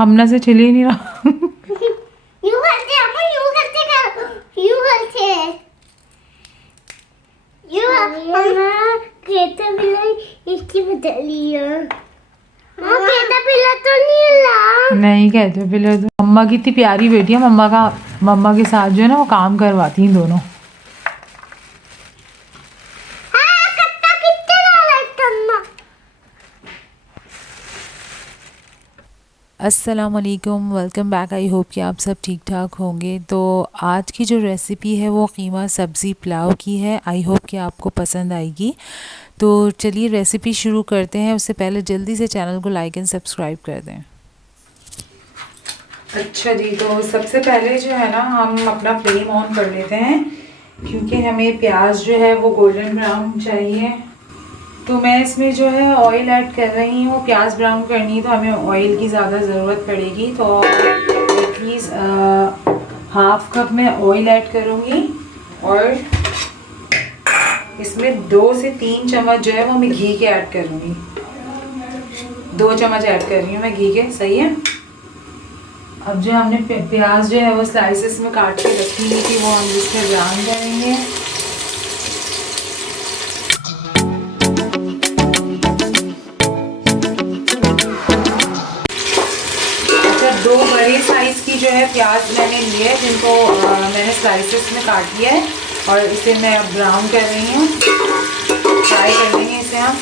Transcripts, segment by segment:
हमने से छिल ही नहीं रहा। यूं करते अम्मा, यूं करते कर, यूं करते यूं अम्मा कैटरपिलर इसकी बदली है। मां कैटरपिलर तो नहीं हिला। नहीं कैटरपिलर तो मम्मा की इतनी प्यारी बेटी है, मम्मा के साथ जो है ना वो काम करवाती हैं दोनों। हाँ कट्टा कितने डाला अम्मा। अस्सलाम वालेकुम, वेलकम बैक। आई होप कि आप सब ठीक ठाक होंगे। तो आज की जो रेसिपी है वो कीमा सब्ज़ी पुलाव की है। आई होप कि आपको पसंद आएगी। तो चलिए रेसिपी शुरू करते हैं। उससे पहले जल्दी से चैनल को लाइक एंड सब्सक्राइब कर दें। अच्छा जी, तो सबसे पहले जो है ना हम अपना फ्लेम ऑन कर लेते हैं, क्योंकि हमें प्याज जो है वो गोल्डन ब्राउन चाहिए। तो मैं इसमें जो है ऑयल ऐड कर रही हूँ। प्याज ब्राउन करनी है तो हमें ऑयल की ज़्यादा ज़रूरत पड़ेगी। तो एटलीस्ट हाफ कप में ऑयल ऐड करूँगी और इसमें 2 से 3 चम्मच जो है वो मैं घी के ऐड करूँगी। 2 चम्मच ऐड कर रही हूँ मैं घी के, सही है। अब जो हमने प्याज जो है वो स्लाइसेस में काट के रखी हुई थी वो हम इसमें ब्राउन करेंगे। अच्छा, 2 बड़े साइज की जो है प्याज मैंने लिए है, जिनको मैंने स्लाइसेस में काट लिया है और इसे मैं अब ब्राउन कर रही हूँ। फ्राई कर लेंगे इसे हम।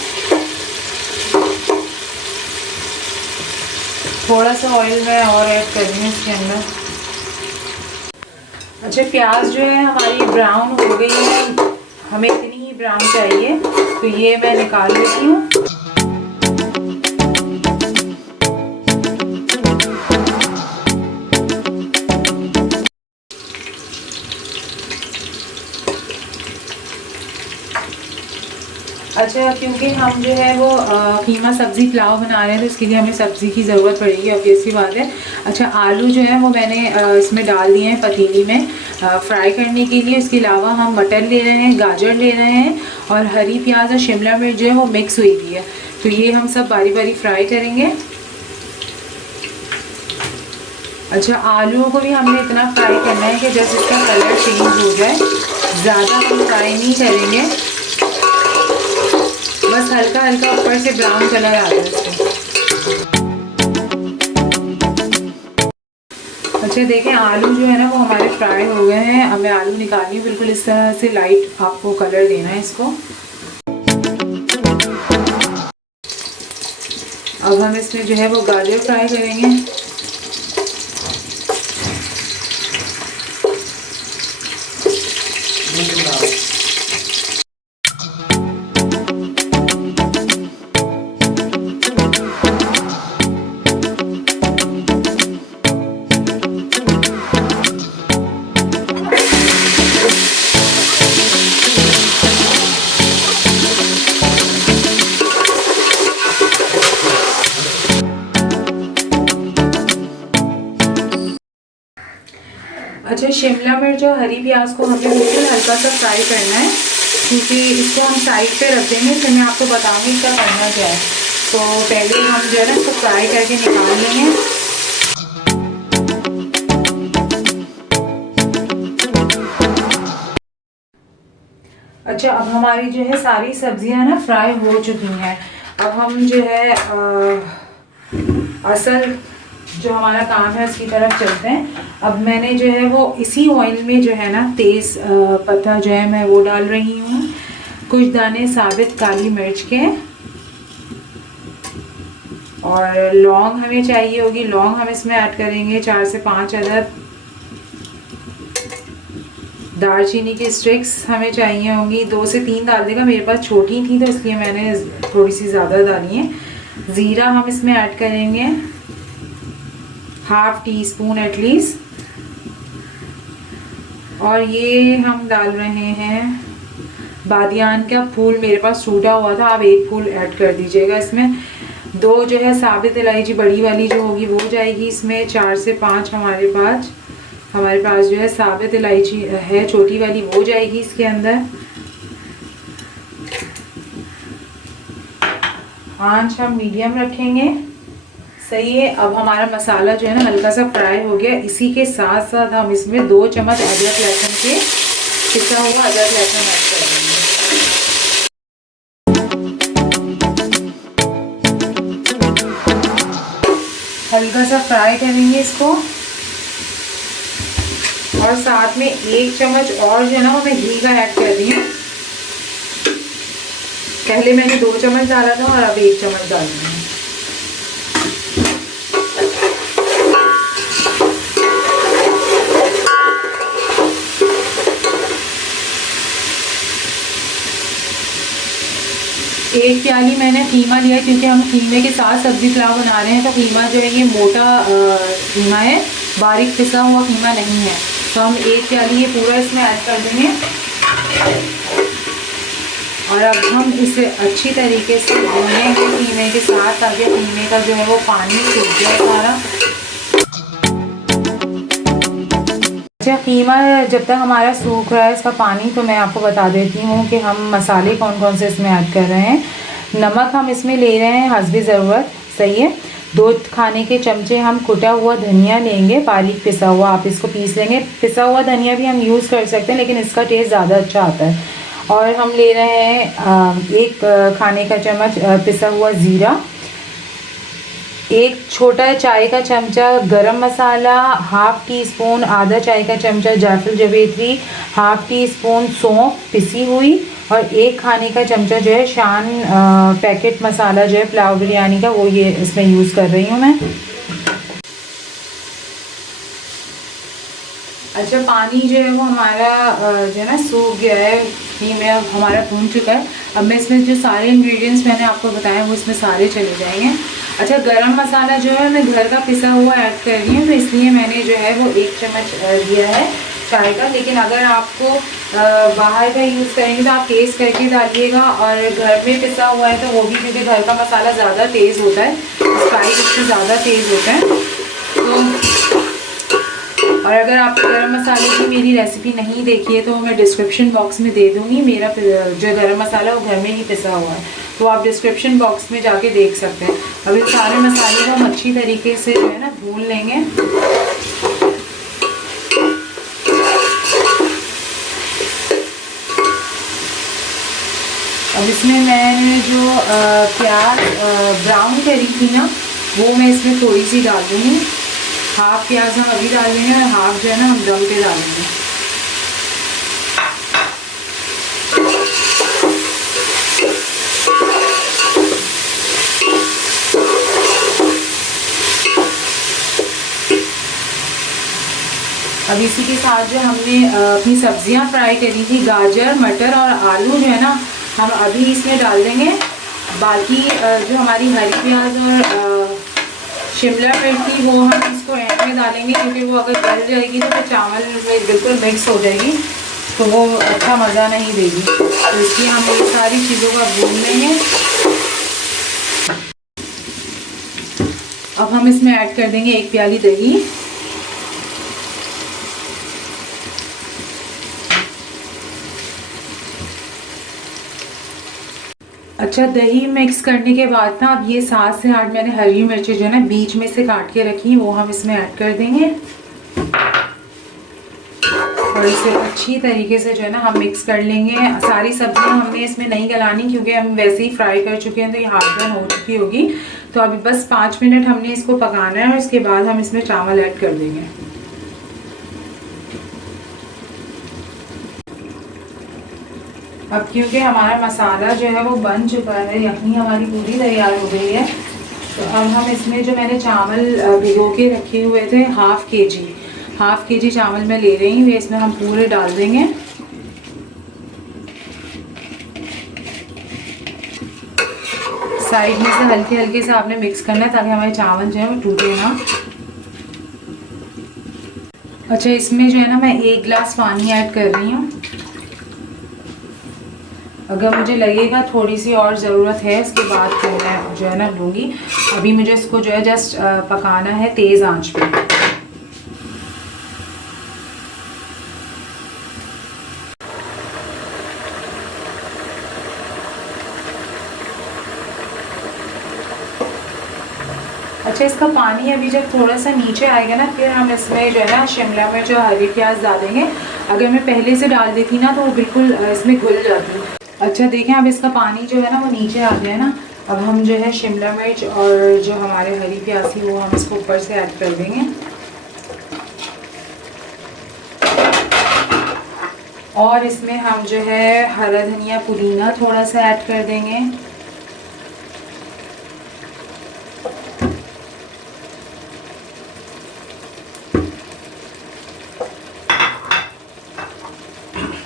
थोड़ा सा ऑयल मैं और ऐड कर रही हूँ इसके अंदर। अच्छा, प्याज जो है हमारी ब्राउन हो गई है, हमें इतनी ही ब्राउन चाहिए, तो ये मैं निकाल लेती हूँ। अच्छा, क्योंकि हम जो है वो कीमा सब्ज़ी पुलाव बना रहे हैं तो इसके लिए हमें सब्ज़ी की ज़रूरत पड़ेगी, ऑब्वियसली बात है। अच्छा, आलू जो है वो मैंने इसमें डाल दिए हैं पतीली में फ्राई करने के लिए। इसके अलावा हम मटर ले रहे हैं, गाजर ले रहे हैं और हरी प्याज और शिमला मिर्च जो है वो मिक्स हुई हुई है। तो ये हम सब बारी बारी फ्राई करेंगे। अच्छा, आलूओं को भी हमने इतना फ्राई करना है कि जब इसका कलर चेंज हो जाए, ज़्यादा हम फ्राई नहीं करेंगे, बस हल्का हल्का ऊपर से ब्राउन कलर आ जाए इसको। अच्छा, देखें आलू जो है ना वो हमारे फ्राई हो गए हैं। अब मैं आलू निकाली हूँ, बिल्कुल इस तरह से लाइट आपको कलर देना है इसको। अब हम इसमें जो है वो गाजर फ्राई करेंगे। अच्छा, शिमला मिर्च और हरी प्याज को हमें बिल्कुल हल्का सा फ्राई करना है, क्योंकि इसको हम साइड पे रख देंगे। फिर मैं आपको बताऊंगी इसका करना क्या है। तो पहले हम जो है ना इसको फ्राई करके निकाल लेंगे। अच्छा, अब हमारी जो है सारी सब्जियां ना फ्राई हो चुकी हैं। अब हम जो है असल जो हमारा काम है उसकी तरफ चलते हैं। अब मैंने जो है वो इसी ऑयल में जो है ना तेज़ पत्ता जो है मैं वो डाल रही हूँ, कुछ दाने साबित काली मिर्च के, और लौंग हमें चाहिए होगी। लौंग हम इसमें ऐड करेंगे 4 से 5 अदद। दालचीनी की स्टिक्स हमें चाहिए होंगी 2 से 3 डाल देगा, मेरे पास छोटी थी तो इसलिए मैंने थोड़ी सी ज़्यादा डाली है। ज़ीरा हम इसमें ऐड करेंगे ½ टीस्पून एटलीस्ट। और ये हम डाल रहे हैं बादियान का फूल, मेरे पास टूटा हुआ था, आप 1 फूल ऐड कर दीजिएगा इसमें। 2 जो है साबित इलायची बड़ी वाली जो होगी वो जाएगी इसमें। 4 से 5 हमारे पास जो है साबित इलायची है छोटी वाली, वो जाएगी इसके अंदर। आंच हम मीडियम रखेंगे। सही है। अब हमारा मसाला जो है ना हल्का सा फ्राई हो गया। इसी के साथ साथ हम इसमें 2 चम्मच अदरक लहसुन के पिसा हुआ अदरक लहसुन ऐड कर देंगे। हल्का सा फ्राई करेंगे इसको और साथ में 1 चम्मच और जो है ना वो मैं घी का ऐड कर रही हूँ। पहले मैंने 2 चम्मच डाला था और अब 1 चम्मच डाल रही हूँ। एक प्याली मैंने कीमा लिया क्योंकि हम कीमे के साथ सब्जी पुलाव बना रहे हैं, तो कीमा जो है ये मोटा कीमा है, बारीक पिसा हुआ कीमा नहीं है। तो हम 1 प्याली ये पूरा इसमें ऐड कर देंगे और अब हम इसे अच्छी तरीके से भूनेंगे कीमे के साथ ताकि कीमे का जो है वो पानी सूख जाए सारा। अच्छा, कीमा जब तक हमारा सूख रहा है इसका पानी, तो मैं आपको बता देती हूँ कि हम मसाले कौन कौन से इसमें ऐड कर रहे हैं। नमक हम इसमें ले रहे हैं हस्बे ज़रूरत, सही है। 2 खाने के चमचे हम कुटा हुआ धनिया लेंगे, बारीक पिसा हुआ, आप इसको पीस लेंगे। पिसा हुआ धनिया भी हम यूज़ कर सकते हैं लेकिन इसका टेस्ट ज़्यादा अच्छा आता है। और हम ले रहे हैं 1 खाने का चम्मच पिसा हुआ ज़ीरा, 1 छोटा चाय का चमचा गरम मसाला, ½ टीस्पून, आधा चाय का चमचा जायफल जावित्री, ½ टीस्पून सौंफ पिसी हुई और 1 खाने का चमचा जो है शान पैकेट मसाला जो है पुलाव बिरयानी का, वो ये इसमें यूज़ कर रही हूँ मैं। अच्छा, पानी जो है वो हमारा जो है ना सूख गया है, कीमा हमारा भून चुका है। अब मैं इसमें जो सारे इंग्रेडिएंट्स मैंने आपको बताए वो इसमें सारे चले जाएंगे। अच्छा, गरम मसाला जो है मैं घर का पिसा हुआ ऐड कर रही हूँ, तो इसलिए मैंने जो है वो 1 चम्मच दिया है चाय का। लेकिन अगर आपको बाहर का यूज़ करेंगे तो आप टेस्ट करके डालिएगा, और घर में पिसा हुआ है तो वो भी, क्योंकि घर का मसाला ज़्यादा तेज़ होता है, स्पाइस उससे ज़्यादा तेज़ होता है। तो और अगर आप गरम मसाले की मेरी रेसिपी नहीं देखी है तो मैं डिस्क्रिप्शन बॉक्स में दे दूँगी। मेरा जो गरम मसाला वो घर में ही पिसा हुआ है, तो आप डिस्क्रिप्शन बॉक्स में जाके देख सकते हैं। अब इस सारे मसाले को हम अच्छी तरीके से जो है ना भून लेंगे। अब इसमें मैंने जो प्याज ब्राउन करी थी ना, वो मैं इसमें थोड़ी सी डाल दूँगी। ½ प्याज हम अभी डालेंगे और ½ जो है ना हम दम पे डालेंगे। अब इसी के साथ जो हमने अपनी सब्जियां फ्राई करी थी, गाजर, मटर और आलू जो है ना, हम अभी इसमें डाल देंगे। बाकी जो हमारी हरी प्याज और शिमला मिर्च थी वो हम इसको एंड में डालेंगे, क्योंकि वो अगर गल जाएगी तो फिर चावल में बिल्कुल मिक्स हो जाएगी, तो वो अच्छा मज़ा नहीं देगी। तो इसलिए हम ये सारी चीज़ों को भून लेंगे। अब हम इसमें ऐड कर देंगे 1 प्याली दही। अच्छा, दही मिक्स करने के बाद ना अब ये 7 से 8 मैंने हरी मिर्ची जो है ना बीच में से काट के रखी, वो हम इसमें ऐड कर देंगे और इसे अच्छी तरीके से जो है ना हम मिक्स कर लेंगे। सारी सब्जियां हमने इसमें नहीं गलानी क्योंकि हम वैसे ही फ्राई कर चुके हैं, तो ये हाफ डन हो चुकी होगी। तो अभी बस 5 मिनट हमने इसको पकाना है और इसके बाद हम इसमें चावल ऐड कर देंगे। अब क्योंकि हमारा मसाला जो है वो बन चुका है, यखनी हमारी पूरी तैयार हो गई है, तो अब हम इसमें जो मैंने चावल भिगो के रखे हुए थे ½ केजी चावल मैं ले रही हूँ, इसमें हम पूरे डाल देंगे। साइड में से हल्के हल्के से आपने मिक्स करना है ताकि हमारे चावल जो है वो टूटे ना। अच्छा, इसमें जो है ना मैं 1 गिलास पानी ऐड कर रही हूँ। अगर मुझे लगेगा थोड़ी सी और ज़रूरत है इसके बाद तो मैं जो है ना लूँगी। अभी मुझे इसको जो है जस्ट पकाना है तेज़ आंच पे। अच्छा, इसका पानी अभी जब थोड़ा सा नीचे आएगा ना, फिर हम इसमें जो है ना शिमला मिर्च और हरी प्याज डालेंगे। अगर मैं पहले से डाल देती ना तो वो बिल्कुल इसमें घुल जाती। अच्छा देखें, अब इसका पानी जो है ना वो नीचे आ गया है ना। अब हम जो है शिमला मिर्च और जो हमारे हरी प्याज थी वो हम इसको ऊपर से ऐड कर देंगे। और इसमें हम जो है हरा धनिया पुदीना थोड़ा सा ऐड कर देंगे।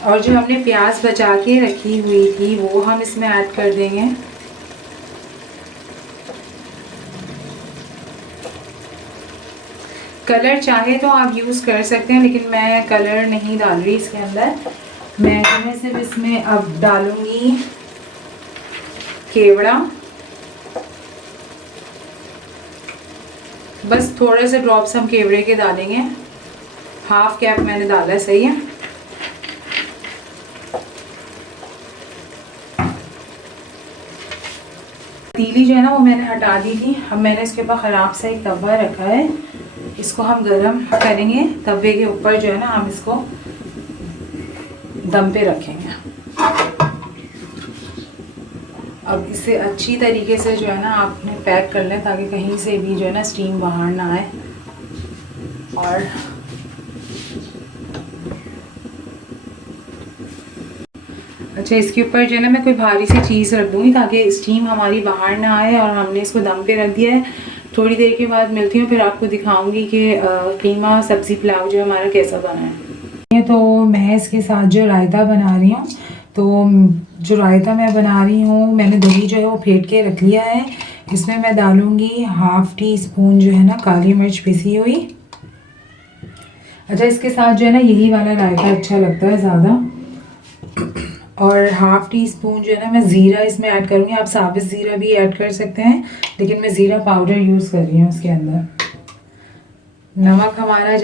और जो हमने प्याज बचा के रखी हुई थी वो हम इसमें ऐड कर देंगे। कलर चाहे तो आप यूज़ कर सकते हैं, लेकिन मैं कलर नहीं डाल रही इसके अंदर। मैं जो है सिर्फ इसमें अब डालूंगी केवड़ा, बस थोड़े से ड्रॉप्स हम केवड़े के डालेंगे। हाफ कैप मैंने डाला है, सही है। पतीली जो है ना वो मैंने हटा दी थी। अब मैंने इसके ऊपर ख़राब सा एक तवा रखा है, इसको हम गरम करेंगे। तवे के ऊपर जो है ना हम इसको दम पे रखेंगे। अब इसे अच्छी तरीके से जो है ना आपने पैक कर लें ताकि कहीं से भी जो है ना स्टीम बाहर ना आए। और अच्छा, इसके ऊपर जो है ना मैं कोई भारी सी चीज़ रख दूँगी ताकि स्टीम हमारी बाहर ना आए। और हमने इसको दम पे रख दिया है। थोड़ी देर के बाद मिलती हूँ, फिर आपको दिखाऊंगी कि कीमा सब्ज़ी पुलाव जो हमारा कैसा बना है। तो मैं इसके साथ जो रायता बना रही हूँ, तो जो रायता मैं बना रही हूँ, मैंने दही जो है वो फेंट के रख लिया है। इसमें मैं डालूँगी हाफ़ टी स्पून जो है ना काली मिर्च पिसी हुई। अच्छा, इसके साथ जो है ना यही वाला रायता अच्छा लगता है ज़्यादा। और हाफ़ टी स्पून जो है ना मैं ज़ीरा इसमें ऐड करूँगी। आप साबित ज़ीरा भी ऐड कर सकते हैं, लेकिन मैं ज़ीरा पाउडर यूज़ कर रही हूँ इसके अंदर। नमक हमारा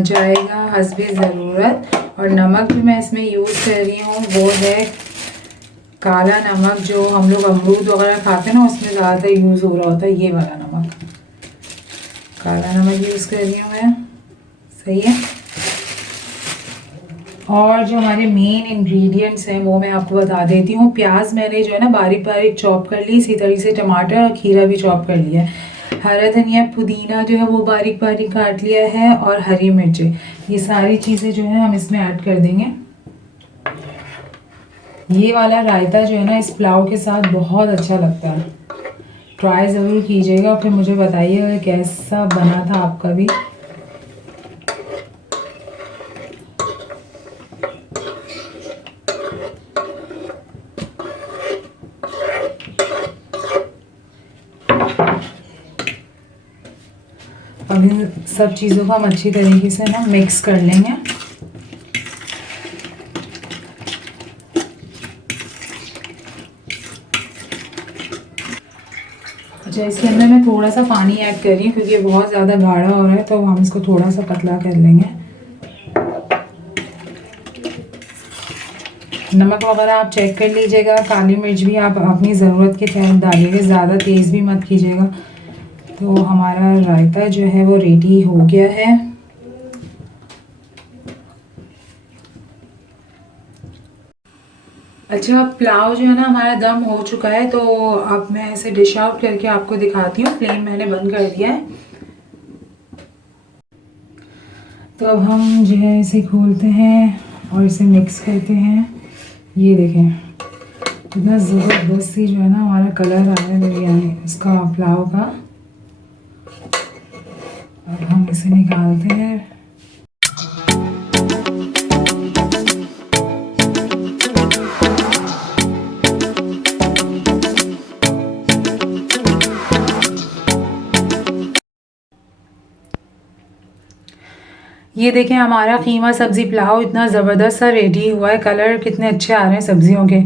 जाएगा हस्बे ज़रूरत। और नमक भी मैं इसमें यूज़ कर रही हूँ वो है काला नमक, जो हम लोग अमरूद वगैरह खाते हैं ना उसमें ज़्यादातर यूज़ हो रहा होता है, ये वाला नमक, काला नमक यूज़ कर रही हूँ मैं, सही है। और जो हमारे मेन इंग्रेडिएंट्स हैं वो मैं आपको बता देती हूँ। प्याज मैंने जो है ना बारीक बारीक चॉप कर ली, इसी तरीके से टमाटर और खीरा भी चॉप कर लिया है। हरा धनिया पुदीना जो है वो बारीक बारीक काट लिया है, और हरी मिर्चें, ये सारी चीज़ें जो है हम इसमें ऐड कर देंगे। ये वाला रायता जो है ना इस पुलाव के साथ बहुत अच्छा लगता है। ट्राई ज़रूर कीजिएगा और फिर मुझे बताइएगा कैसा बना था आपका भी। अब इन सब चीज़ों को हम अच्छी तरीके से ना मिक्स कर लेंगे। अच्छा, इसके अंदर मैं थोड़ा सा पानी ऐड कर रही हूँ क्योंकि ये बहुत ज़्यादा गाढ़ा हो रहा है, तो हम इसको थोड़ा सा पतला कर लेंगे। नमक वगैरह आप चेक कर लीजिएगा। काली मिर्च भी आप अपनी ज़रूरत के तहत डालिएगा, ज़्यादा तेज़ भी मत कीजिएगा। तो हमारा रायता जो है वो रेडी हो गया है। अच्छा, पुलाव जो है ना हमारा दम हो चुका है, तो अब मैं इसे डिश आउट करके आपको दिखाती हूँ। फ्लेम मैंने बंद कर दिया है। तो अब हम जो है इसे खोलते हैं और इसे मिक्स करते हैं। ये देखें कितना ज़बरदस्त सी जो है ना हमारा कलर आ रहा है बिरयानी इसका, पुलाव का। अब हम इसे निकालते हैं। ये देखें हमारा कीमा सब्ज़ी पुलाव इतना ज़बरदस्त सा रेडी हुआ है। कलर कितने अच्छे आ रहे हैं सब्जियों के।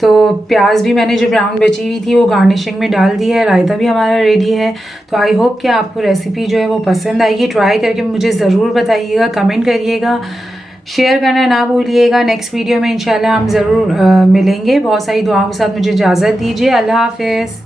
तो प्याज भी मैंने जो ब्राउन बची हुई थी वो गार्निशिंग में डाल दी है। रायता भी हमारा रेडी है। तो आई होप कि आपको रेसिपी जो है वो पसंद आएगी। ट्राई करके मुझे ज़रूर बताइएगा, कमेंट करिएगा, शेयर करना ना भूलिएगा। नेक्स्ट वीडियो में इंशाल्लाह हम ज़रूर मिलेंगे। बहुत सारी दुआओं के साथ मुझे इजाज़त दीजिए। अल्लाह हाफ़िज़।